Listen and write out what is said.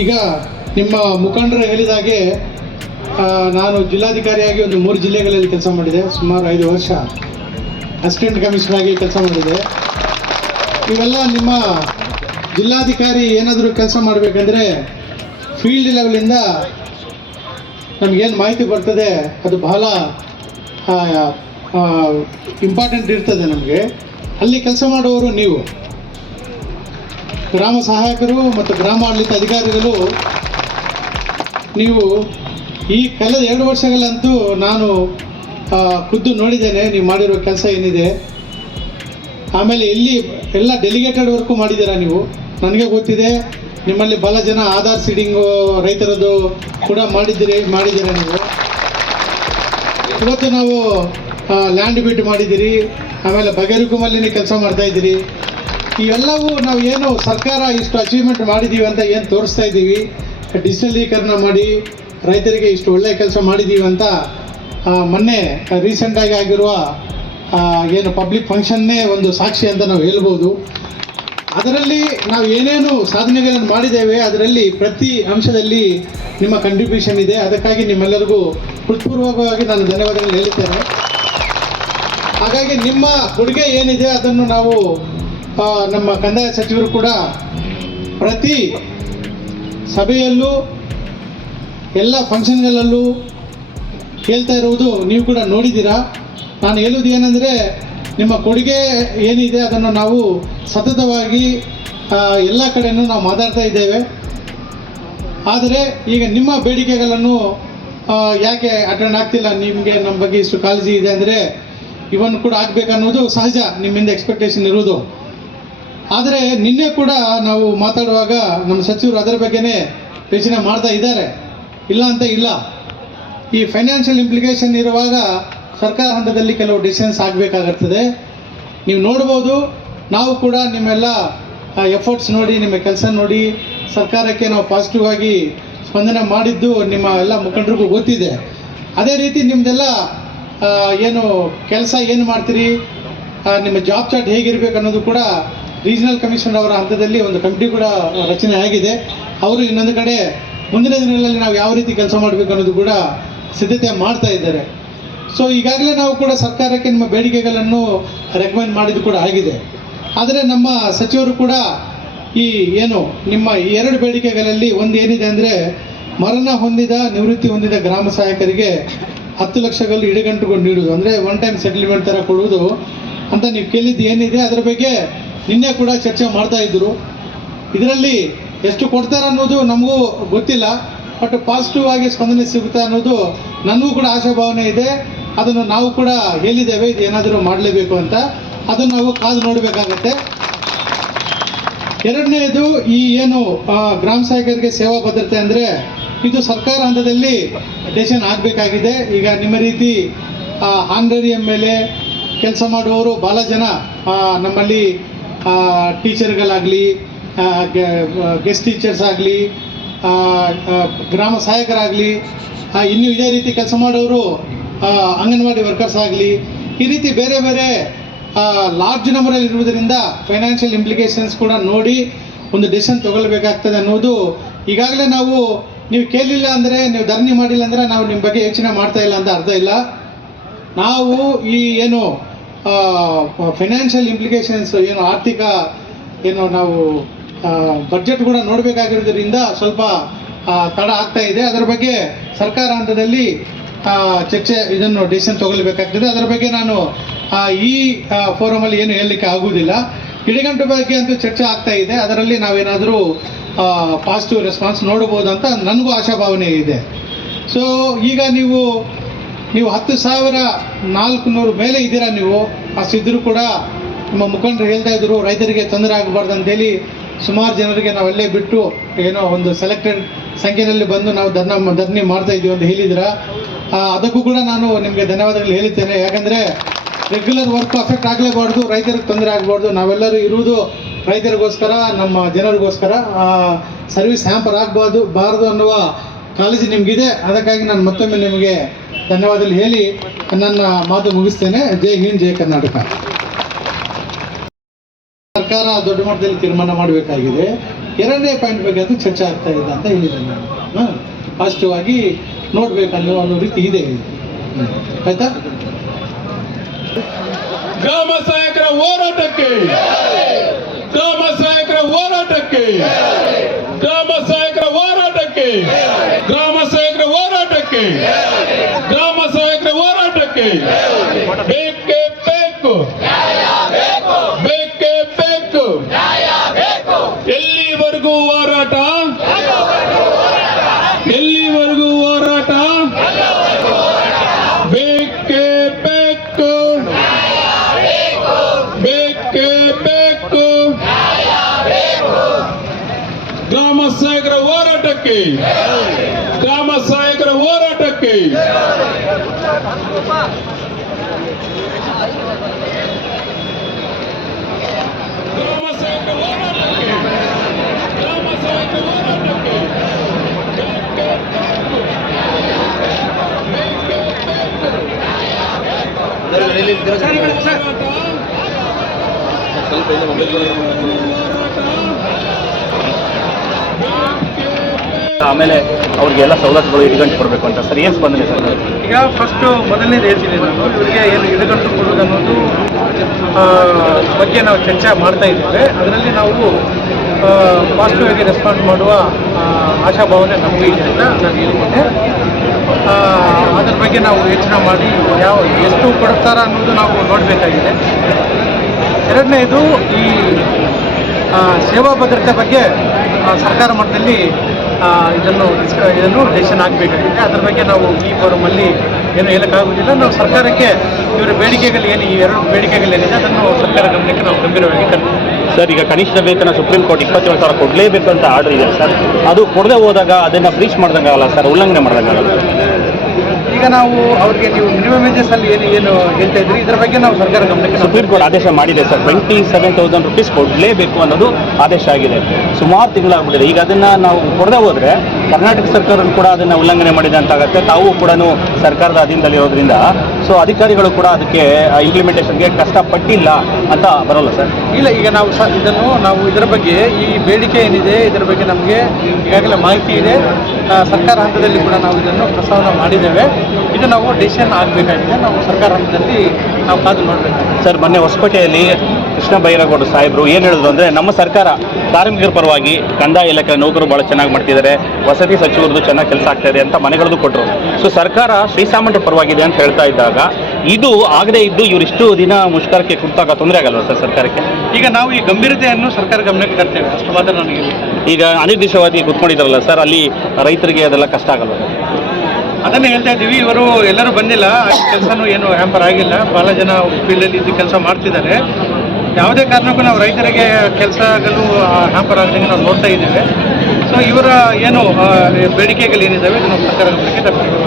ಈಗ ನಿಮ್ಮ ಮುಖಂಡರು ಹೇಳಿದಾಗೆ ನಾನು ಜಿಲ್ಲಾಧಿಕಾರಿಯಾಗಿ ಒಂದು 3 ಜಿಲ್ಲೆಗಳಲ್ಲಿ ಕೆಲಸ ಮಾಡಿದೆ. ಸುಮಾರು 5 ವರ್ಷ ಅಸಿಸ್ಟೆಂಟ್ ಕಮಿಷನರ್ ಆಗಿ ಕೆಲಸ ಮಾಡಿದೆ. ಇವೆಲ್ಲ ನಿಮ್ಮ ಜಿಲ್ಲಾಧಿಕಾರಿ ಏನಾದರೂ ಕೆಲಸ ಮಾಡಬೇಕಂದ್ರೆ ಫೀಲ್ಡ್ ಲೆವೆಲಿಂದ ನಮಗೇನು ಮಾಹಿತಿ ಬರ್ತದೆ ಅದು ಬಹಳ ಇಂಪಾರ್ಟೆಂಟ್ ಇರ್ತದೆ ನಮಗೆ. ಅಲ್ಲಿ ಕೆಲಸ ಮಾಡುವವರು ನೀವು ಗ್ರಾಮ ಸಹಾಯಕರು ಮತ್ತು ಗ್ರಾಮ ಆಡಳಿತ ಅಧಿಕಾರಿಗಳು. ನೀವು ಈ ಕಳೆದ 2 ವರ್ಷಗಳಂತೂ ನಾನು ಖುದ್ದು ನೋಡಿದ್ದೇನೆ ನೀವು ಮಾಡಿರೋ ಕೆಲಸ ಏನಿದೆ. ಆಮೇಲೆ ಎಲ್ಲ ಡೆಲಿಗೇಟೆಡ್ ವರ್ಕು ಮಾಡಿದ್ದೀರಾ ನೀವು. ನನಗೆ ಗೊತ್ತಿದೆ ನಿಮ್ಮಲ್ಲಿ ಬಹಳ ಜನ ಆಧಾರ್ ಸೀಡಿಂಗು ರೈತರದ್ದು ಕೂಡ ಮಾಡಿದ್ದೀರಾ ನೀವು. ಇವತ್ತು ನಾವು ಲ್ಯಾಂಡ್ ಬಿಟ್ ಮಾಡಿದ್ದೀರಿ, ಆಮೇಲೆ ಬಗೆರುಕುಮಲ್ಲಿ ಕೆಲಸ ಮಾಡ್ತಾಯಿದ್ದೀರಿ. ಇವೆಲ್ಲವೂ ನಾವು ಏನು ಸರ್ಕಾರ ಇಷ್ಟು ಅಚೀವ್ಮೆಂಟ್ ಮಾಡಿದ್ದೀವಿ ಅಂತ ಏನು ತೋರಿಸ್ತಾ ಇದ್ದೀವಿ, ಡಿಜಿಟಲೀಕರಣ ಮಾಡಿ ರೈತರಿಗೆ ಇಷ್ಟು ಒಳ್ಳೆಯ ಕೆಲಸ ಮಾಡಿದ್ದೀವಿ ಅಂತ ಮೊನ್ನೆ ರೀಸೆಂಟಾಗಿ ಆಗಿರುವ ಏನು ಪಬ್ಲಿಕ್ ಫಂಕ್ಷನ್ನೇ ಒಂದು ಸಾಕ್ಷಿ ಅಂತ ನಾವು ಹೇಳ್ಬೋದು. ಅದರಲ್ಲಿ ನಾವು ಏನೇನು ಸಾಧನೆಗಳನ್ನು ಮಾಡಿದ್ದೇವೆ ಅದರಲ್ಲಿ ಪ್ರತಿ ಅಂಶದಲ್ಲಿ ನಿಮ್ಮ ಕಂಟ್ರಿಬ್ಯೂಷನ್ ಇದೆ. ಅದಕ್ಕಾಗಿ ನಿಮ್ಮೆಲ್ಲರಿಗೂ ಹೃತ್ಪೂರ್ವಕವಾಗಿ ನಾನು ಧನ್ಯವಾದಗಳು ಹೇಳುತ್ತೇನೆ. ಹಾಗಾಗಿ ನಿಮ್ಮ ಕೊಡುಗೆ ಏನಿದೆ ಅದನ್ನು ನಾವು ನಮ್ಮ ಕಂದಾಯ ಸಚಿವರು ಕೂಡ ಪ್ರತಿ ಸಭೆಯಲ್ಲೂ ಎಲ್ಲ ಫಂಕ್ಷನ್ಗಳಲ್ಲೂ ಹೇಳ್ತಾ ಇರುವುದು ನೀವು ಕೂಡ ನೋಡಿದ್ದೀರಾ. ನಾನು ಹೇಳೋದು ಏನಂದರೆ ನಿಮ್ಮ ಕೊಡುಗೆ ಏನಿದೆ ಅದನ್ನು ನಾವು ಸತತವಾಗಿ ಎಲ್ಲ ಕಡೆಯೂ ನಾವು ಮಾತಾಡ್ತಾ ಇದ್ದೇವೆ. ಆದರೆ ಈಗ ನಿಮ್ಮ ಬೇಡಿಕೆಗಳನ್ನು ಯಾಕೆ ಅಟೆಂಡ್ ಆಗ್ತಿಲ್ಲ, ನಿಮಗೆ ನಮ್ಮ ಬಗ್ಗೆ ಇಷ್ಟು ಕಾಳಜಿ ಇದೆ ಅಂದರೆ ಇವನ್ನು ಕೂಡ ಆಗಬೇಕನ್ನೋದು ಸಹಜ, ನಿಮ್ಮಿಂದ ಎಕ್ಸ್ಪೆಕ್ಟೇಷನ್ ಇರೋದು. ಆದರೆ ನಿನ್ನೆ ಕೂಡ ನಾವು ಮಾತಾಡುವಾಗ ನಮ್ಮ ಸಚಿವರು ಅದರ ಬಗ್ಗೆನೇ ಯೋಚನೆ ಮಾಡ್ತಾ ಇದ್ದಾರೆ, ಇಲ್ಲ ಅಂತ ಇಲ್ಲ. ಈ ಫೈನಾನ್ಷಿಯಲ್ ಇಂಪ್ಲಿಕೇಶನ್ ಇರುವಾಗ ಸರ್ಕಾರ ಹಂತದಲ್ಲಿ ಕೆಲವು ಡಿಸಿಷನ್ಸ್ ಆಗಬೇಕಾಗುತ್ತದೆ. ನೀವು ನೋಡ್ಬೋದು, ನಾವು ಕೂಡ ನಿಮ್ಮೆಲ್ಲ ಎಫರ್ಟ್ಸ್ ನೋಡಿ, ನಿಮ್ಮ ಕೆಲಸ ನೋಡಿ ಸರ್ಕಾರಕ್ಕೆ ನಾವು ಪಾಸಿಟಿವ್ ಆಗಿ ಸ್ಪಂದನೆ ಮಾಡಿದ್ದು ನಿಮ್ಮ ಎಲ್ಲ ಮುಖಂಡರಿಗೂ ಗೊತ್ತಿದೆ. ಅದೇ ರೀತಿ ನಿಮ್ಮದೆಲ್ಲ ಏನು ಕೆಲಸ ಏನು ಮಾಡ್ತೀರಿ, ನಿಮ್ಮ ಜಾಬ್ ಚಾರ್ಟ್ ಹೇಗಿರಬೇಕು ಅನ್ನೋದು ಕೂಡ ರೀಜನಲ್ ಕಮಿಷನರ್ ಅವರ ಹಂತದಲ್ಲಿ ಒಂದು ಕಮಿಟಿ ಕೂಡ ರಚನೆ ಆಗಿದೆ. ಅವರು ಇನ್ನೊಂದು ಕಡೆ ಮುಂದಿನ ದಿನಗಳಲ್ಲಿ ನಾವು ಯಾವ ರೀತಿ ಕೆಲಸ ಮಾಡಬೇಕು ಅನ್ನೋದು ಕೂಡ ಸಿದ್ಧತೆ ಮಾಡ್ತಾ ಇದ್ದಾರೆ. ಸೊ ಈಗಾಗಲೇ ನಾವು ಕೂಡ ಸರ್ಕಾರಕ್ಕೆ ನಿಮ್ಮ ಬೇಡಿಕೆಗಳನ್ನು ರೆಕಮೆಂಡ್ ಮಾಡಿದ್ದು ಕೂಡ ಆಗಿದೆ. ಆದರೆ ನಮ್ಮ ಸಚಿವರು ಕೂಡ ಈ ಏನು ನಿಮ್ಮ 2 ಬೇಡಿಕೆಗಳಲ್ಲಿ ಒಂದು ಏನಿದೆ ಅಂದರೆ ಮರಣ ಹೊಂದಿದ ನಿವೃತ್ತಿ ಹೊಂದಿದ ಗ್ರಾಮ ಸಹಾಯಕರಿಗೆ 10 ಲಕ್ಷಗಳು ಇಡಗಂಟುಗಳು ನೀಡುವುದು, ಅಂದರೆ ಒನ್ ಟೈಮ್ ಸೆಟಲ್ಮೆಂಟ್ ಥರ ಕೊಡುವುದು ಅಂತ ನೀವು ಕೇಳಿದ್ದು ಏನಿದೆ ಅದರ ಬಗ್ಗೆ ನಿನ್ನೆ ಕೂಡ ಚರ್ಚೆ ಮಾಡ್ತಾ ಇದ್ದರು. ಇದರಲ್ಲಿ ಎಷ್ಟು ಕೊಡ್ತಾರೆ ಅನ್ನೋದು ನಮಗೂ ಗೊತ್ತಿಲ್ಲ, ಬಟ್ ಪಾಸಿಟಿವ್ ಆಗಿ ಸ್ಪಂದನೆ ಸಿಗುತ್ತೆ ಅನ್ನೋದು ನನಗೂ ಕೂಡ ಆಶಾಭಾವನೆ ಇದೆ. ಅದನ್ನು ನಾವು ಕೂಡ ಹೇಳಿದ್ದೇವೆ, ಇದು ಏನಾದರೂ ಮಾಡಲೇಬೇಕು ಅಂತ. ಅದನ್ನು ನಾವು ಕಾದು ನೋಡಬೇಕಾಗತ್ತೆ. ಎರಡನೇದು ಈ ಏನು ಗ್ರಾಮ ಸಹಾಯಕರಿಗೆ ಸೇವಾ ಭದ್ರತೆ ಅಂದರೆ ಇದು ಸರ್ಕಾರ ಹಂತದಲ್ಲಿ ಡೆಸಿಷನ್ ಆಗಬೇಕಾಗಿದೆ. ಈಗ ನಿಮ್ಮ ರೀತಿ ಆನರೇರಿಯಂ ಮೇಲೆ ಕೆಲಸ ಮಾಡುವವರು ಭಾಳ ಜನ ನಮ್ಮಲ್ಲಿ ಟೀಚರ್ಗಳಾಗಲಿ, ಗೆಸ್ಟ್ ಟೀಚರ್ಸ್ ಆಗಲಿ, ಗ್ರಾಮ ಸಹಾಯಕರಾಗಲಿ, ಇನ್ನೂ ಇದೇ ರೀತಿ ಕೆಲಸ ಮಾಡೋರು ಅಂಗನವಾಡಿ ವರ್ಕರ್ಸ್ ಆಗಲಿ, ಈ ರೀತಿ ಬೇರೆ ಬೇರೆ ಲಾರ್ಜ್ ನಂಬರಲ್ಲಿ ಇರುವುದರಿಂದ ಫೈನಾನ್ಷಿಯಲ್ ಇಂಪ್ಲಿಕೇಶನ್ಸ್ ಕೂಡ ನೋಡಿ ಒಂದು ಡೆಸಿಷನ್ ತೊಗೊಳ್ಬೇಕಾಗ್ತದೆ ಅನ್ನೋದು ಈಗಾಗಲೇ ನೀವು ಕೇಳಲಿಲ್ಲ ಅಂದರೆ, ನೀವು ಧರಣಿ ಮಾಡಿಲ್ಲ ಅಂದರೆ ನಾವು ನಿಮ್ಮ ಬಗ್ಗೆ ಯೋಚನೆ ಮಾಡ್ತಾ ಇಲ್ಲ ಅಂತ ಅರ್ಥ ಇಲ್ಲ. ನಾವು ಈ ಏನು ಫೈನಾನ್ಷಿಯಲ್ ಇಂಪ್ಲಿಕೇಶನ್ಸ್ ಏನು ಆರ್ಥಿಕ ಏನು ನಾವು ಬಡ್ಜೆಟ್ ಕೂಡ ನೋಡಬೇಕಾಗಿರೋದ್ರಿಂದ ಸ್ವಲ್ಪ ತಡ ಆಗ್ತಾ ಇದೆ. ಅದರ ಬಗ್ಗೆ ಸರ್ಕಾರ ಹಂತದಲ್ಲಿ ಚರ್ಚೆ ಇದನ್ನು ಡಿಸಿಷನ್ ತೊಗೊಳ್ಬೇಕಾಗ್ತದೆ. ಅದರ ಬಗ್ಗೆ ನಾನು ಈ ಫೋರಮಲ್ಲಿ ಏನು ಹೇಳಲಿಕ್ಕೆ ಆಗುವುದಿಲ್ಲ. ಇಡಗಂಟು ಬಗ್ಗೆ ಅಂತೂ ಚರ್ಚೆ ಆಗ್ತಾ ಇದೆ, ಅದರಲ್ಲಿ ನಾವೇನಾದರೂ ಪಾಸಿಟಿವ್ ರೆಸ್ಪಾನ್ಸ್ ನೋಡ್ಬೋದು ಅಂತ ನನಗೂ ಆಶಾಭಾವನೆ ಇದೆ. ಸೊ ಈಗ ನೀವು 10,400 ಮೇಲೆ ಇದ್ದೀರಾ. ನೀವು ಅಷ್ಟಿದ್ದರೂ ಕೂಡ ನಿಮ್ಮ ಮುಖಂಡರು ಹೇಳ್ತಾ ಇದ್ದರು ರೈತರಿಗೆ ತೊಂದರೆ ಆಗಬಾರ್ದು ಅಂತೇಳಿ ಸುಮಾರು ಜನರಿಗೆ ನಾವೆಲ್ಲೇ ಬಿಟ್ಟು ಏನೋ ಒಂದು ಸೆಲೆಕ್ಟೆಡ್ ಸಂಖ್ಯೆಯಲ್ಲಿ ಬಂದು ನಾವು ಧರಣಿ ಮಾಡ್ತಾ ಇದ್ದೀವಿ ಅಂತ ಹೇಳಿದ್ದೀರಾ. ಅದಕ್ಕೂ ಕೂಡ ನಾನು ನಿಮಗೆ ಧನ್ಯವಾದಗಳು ಹೇಳುತ್ತೇನೆ. ಯಾಕಂದರೆ ರೆಗ್ಯುಲರ್ ವರ್ಕ್ ಅಫೆಕ್ಟ್ ಆಗಲೇಬಾರ್ದು, ರೈತರಿಗೆ ತೊಂದರೆ ಆಗಬಾರ್ದು. ನಾವೆಲ್ಲರೂ ಇರುವುದು ರೈತರಿಗೋಸ್ಕರ, ನಮ್ಮ ಜನರಿಗೋಸ್ಕರ. ಸರ್ವಿಸ್ ಹ್ಯಾಂಪರ್ ಬಾರದು ಅನ್ನುವ ಕಾಳಜಿ ನಿಮಗಿದೆ. ಅದಕ್ಕಾಗಿ ನಾನು ಮತ್ತೊಮ್ಮೆ ನಿಮಗೆ ಧನ್ಯವಾದಗಳು ಹೇಳಿ ನನ್ನ ಮಾತು ಮುಗಿಸ್ತೇನೆ. ಜೈ ಹಿಂದ್, ಜೈ ಕರ್ನಾಟಕ. ಸರ್ಕಾರ ದೊಡ್ಡ ಮಟ್ಟದಲ್ಲಿ ತೀರ್ಮಾನ ಮಾಡಬೇಕಾಗಿದೆ. ಎರಡನೇ ಪಾಯಿಂಟ್ ಬಗ್ಗೆ ಅದು ಚರ್ಚೆ ಆಗ್ತಾ ಇದೆ ಅಂತ ಹೇಳಿದ್ದೇನೆ ನಾನು. ಪಾಸಿಟಿವ್ ಆಗಿ ನೋಡ್ಬೇಕನ್ನೋ ರೀತಿ ಇದೆ. ಆಯ್ತಾ? ಗ್ರಾಮ ಸಹಾಯಕರ ಹೋರಾಟಕ್ಕೆ, ಗ್ರಾಮ ಸಹಾಯಕರ ಹೋರಾಟಕ್ಕೆ, ಗ್ರಾಮ ಸಹಾಯಕರ ಹೋರಾಟಕ್ಕೆ, ಗ್ರಾಮ ಸಹಾಯಕರ ಹೋರಾಟಕ್ಕೆ, ಗ್ರಾಮ ಸಹಾಯಕರ ಹೋರಾಟಕ್ಕೆ ಬೇಕೇ ಬೇಕು, ಬೇಕೇ ಬೇಕು. ಎಲ್ಲಿವರೆಗೂ ಹೋರಾಟ, ಎಲ್ಲಿವರೆಗೂ ಹೋರಾಟ, ಬೇಕೇ ಬೇಕು, ಬೇಕೇ ಬೇಕು. ಗ್ರಾಮ ಸಹಾಯಕರ ಹೋರಾಟಕ್ಕೆ, ಗ್ರಾಮ ಸಹಾಯಕರ ಹೋರಾಟಕ್ಕೆ. ಗ್ರಾಮ ಸಹಾಯಕರ ಹೋರಾಟಕ್ಕೆ, ಗ್ರಾಮ ಸಹಾಯಕರ ಹೋರಾಟಕ್ಕೆ ಬೇಕೇ ಬೇಕು, ಬೇಕೇ ಆಮೇಲೆ ಅವ್ರಿಗೆಲ್ಲ ಸವಲತ್ತುಗಳು ಇಡುಗಂಟು ಕೊಡಬೇಕು ಅಂತ ಸರ್ ಏನು ಸ್ಪಂದನೆ ಸರ್? ಈಗ ಫಸ್ಟು ಮೊದಲನೇದು ಹೇಳ್ತೀನಿ ನಾನು, ಇವರಿಗೆ ಏನು ಇಡುಗಂಟು ಕೊಡೋದು ಅನ್ನೋದು ಬಗ್ಗೆ ನಾವು ಚರ್ಚೆ ಮಾಡ್ತಾ ಇದ್ದೇವೆ. ಅದರಲ್ಲಿ ನಾವು ಪಾಸಿಟಿವ್ ಆಗಿ ರೆಸ್ಪಾನ್ಸ್ ಮಾಡುವ ಆಶಾಭಾವನೆ ನಮಗೂ ಇದೆ ಅಂತ ನಾನು ಹೇಳಿದ್ದೇನೆ. ಅದ್ರ ಬಗ್ಗೆ ನಾವು ಯೋಚನೆ ಮಾಡಿ ಎಷ್ಟು ಕೊಡ್ತಾರ ಅನ್ನೋದು ನಾವು ನೋಡಬೇಕಾಗಿದೆ. ಎರಡನೇದು ಈ ಸೇವಾ ಭದ್ರತೆ ಬಗ್ಗೆ ಸರ್ಕಾರ ಮಟ್ಟದಲ್ಲಿ ಇದನ್ನು ಡಿಸಿಷನ್ ಆಗಬೇಕಾಗಿದೆ. ಅದ್ರ ಬಗ್ಗೆ ನಾವು ಈ ಫೋರಮಲ್ಲಿ ಏನು ಹೇಳೋಕ್ಕಾಗೋದಿಲ್ಲ. ನಾವು ಸರ್ಕಾರಕ್ಕೆ ಇವರ ಬೇಡಿಕೆಗಳು ಏನು, ಈ ಎರಡು ಬೇಡಿಕೆಗಳೇನಿದೆ ಅದನ್ನು ಸರ್ಕಾರ ಗಮನಕ್ಕೆ ನಾವು ಗಂಭೀರವಾಗಿ ತರ್ತೀವಿ. ಸರ್, ಈಗ ಕನಿಷ್ಠ ವೇತನ ಸುಪ್ರೀಂ ಕೋರ್ಟ್ 27,000 ಕೊಡಲೇಬೇಕು ಅಂತ ಆರ್ಡರ್ ಇದೆ ಸರ್. ಅದು ಕೊಡದೆ ಹೋದಾಗ ಅದನ್ನು ಬ್ರೀಚ್ ಮಾಡ್ದಂಗಾಗಲ್ಲ ಸರ್, ಉಲ್ಲಂಘನೆ ಮಾಡ್ದಂಗಾಗಲ್ಲ. ಈಗ ನಾವು ಅವ್ರಿಗೆ ನೀವು ಮಿನಿಮಮ್ ವೇಜಸ್ ಅಲ್ಲಿ ಏನು ಹೇಳ್ತಾ ಇದ್ರಿ, ಇದರ ಬಗ್ಗೆ ನಾವು ಸರ್ಕಾರ ಗಮನಕ್ಕೆ ಸುಪ್ರೀಂ ಕೋರ್ಟ್ ಆದೇಶ ಮಾಡಿದೆ ಸರ್. 27,000 ರೂಪೀಸ್ ಕೊಡಲೇಬೇಕು ಅನ್ನೋದು ಆದೇಶ ಆಗಿದೆ. ಸುಮಾರು ತಿಂಗಳಾಗ್ಬಿಟ್ಟಿದೆ. ಈಗ ಅದನ್ನು ನಾವು ಕೊಡದೆ ಹೋದರೆ ಕರ್ನಾಟಕ ಸರ್ಕಾರ ಕೂಡ ಅದನ್ನು ಉಲ್ಲಂಘನೆ ಮಾಡಿದೆ ಅಂತ ಆಗುತ್ತೆ. ತಾವು ಕೂಡ ಸರ್ಕಾರದ ಅಧೀನದಲ್ಲಿ ಇರೋದ್ರಿಂದ ಸೊ ಅಧಿಕಾರಿಗಳು ಕೂಡ ಅದಕ್ಕೆ ಇಂಪ್ಲಿಮೆಂಟೇಷನ್ಗೆ ಕಷ್ಟಪಟ್ಟಿಲ್ಲ ಅಂತ ಬರೋಲ್ಲ ಸರ್? ಇಲ್ಲ, ಈಗ ನಾವು ನಾವು ಇದರ ಬಗ್ಗೆ ಈ ಬೇಡಿಕೆ ಏನಿದೆ ಇದರ ಬಗ್ಗೆ ನಮಗೆ ಈಗಾಗಲೇ ಮಾಹಿತಿ ಇದೆ. ಸರ್ಕಾರ ಹಂತದಲ್ಲಿ ಕೂಡ ನಾವು ಇದನ್ನು ಪ್ರಸ್ತಾವನೆ ಮಾಡಿದ್ದೇವೆ. ಇದು ನಾವು ಡಿಸಿಷನ್ ಆಗಬೇಕಾಗಿದೆ. ನಾವು ಸರ್ಕಾರ ಹಂತದಲ್ಲಿ ನಾವು ಕಾದು ನೋಡಬೇಕಾಗಿದೆ. ಸರ್, ಮೊನ್ನೆ ಹೊಸಪೇಟೆಯಲ್ಲಿ ಕೃಷ್ಣ ಬೈರೇಗೌಡ ಸಾಹೇಬರು ಏನು ಹೇಳಿದ್ರು ಅಂದರೆ, ನಮ್ಮ ಸರ್ಕಾರ ಕಾರ್ಮಿಕರ ಪರವಾಗಿ ಕಂದಾಯ ಇಲಾಖೆ ನೌಕರು ಭಾಳ ಚೆನ್ನಾಗಿ ಮಾಡ್ತಿದ್ದಾರೆ, ವಸತಿ ಸಚಿವರದು ಚೆನ್ನಾಗಿ ಕೆಲಸ ಆಗ್ತಾ ಇದೆ ಅಂತ ಮನೆಗಳದ್ದು ಕೊಟ್ಟರು. ಸೊ ಸರ್ಕಾರ ಶ್ರೀಸಾಮಾನ್ಯರ ಪರವಾಗಿದೆ ಅಂತ ಹೇಳ್ತಾ ಇದ್ದಾಗ ಇದು ಆಗದೇ ಇದ್ದು ಇವರಿಷ್ಟು ದಿನ ಮುಷ್ಕರಕ್ಕೆ ಕುಂತಾಗ ತೊಂದರೆ ಆಗಲ್ವ ಸರ್ ಸರ್ಕಾರಕ್ಕೆ? ಈಗ ನಾವು ಈ ಗಂಭೀರತೆಯನ್ನು ಸರ್ಕಾರ ಗಮನಕ್ಕೆ ತರ್ತೇವೆ, ಅಷ್ಟು ಮಾತ್ರ ನನಗೆ. ಈಗ ಅನಿರ್ದಿಷ್ಟವಾಗಿ ಕೂತ್ಕೊಂಡಿದ್ದಾರಲ್ಲ ಸರ್, ಅಲ್ಲಿ ರೈತರಿಗೆ ಅದೆಲ್ಲ ಕಷ್ಟ ಆಗಲ್ವ? ಅದನ್ನೇ ಹೇಳ್ತಾ ಇದ್ದೀವಿ. ಇವರು ಎಲ್ಲರೂ ಬಂದಿಲ್ಲ, ಕೆಲಸನೂ ಏನು ಹ್ಯಾಂಪರ್ ಆಗಿಲ್ಲ. ಭಾಳ ಜನ ಫೀಲ್ಡಲ್ಲಿ ಇದ್ದು ಕೆಲಸ ಮಾಡ್ತಿದ್ದಾರೆ. ಯಾವುದೇ ಕಾರಣಕ್ಕೂ ನಾವು ರೈತರಿಗೆ ಕೆಲಸಗಳು ಹ್ಯಾಂಪರ್ ಆಗದಂಗೆ ನಾವು ನೋಡ್ತಾ ಇದ್ದೇವೆ. ಸೊ ಇವರ ಏನು ಬೇಡಿಕೆಗಳೇನಿದ್ದಾವೆ ನಾವು ಸರ್ಕಾರ ಗಮನಕ್ಕೆ ತರ್ತೀವಿ.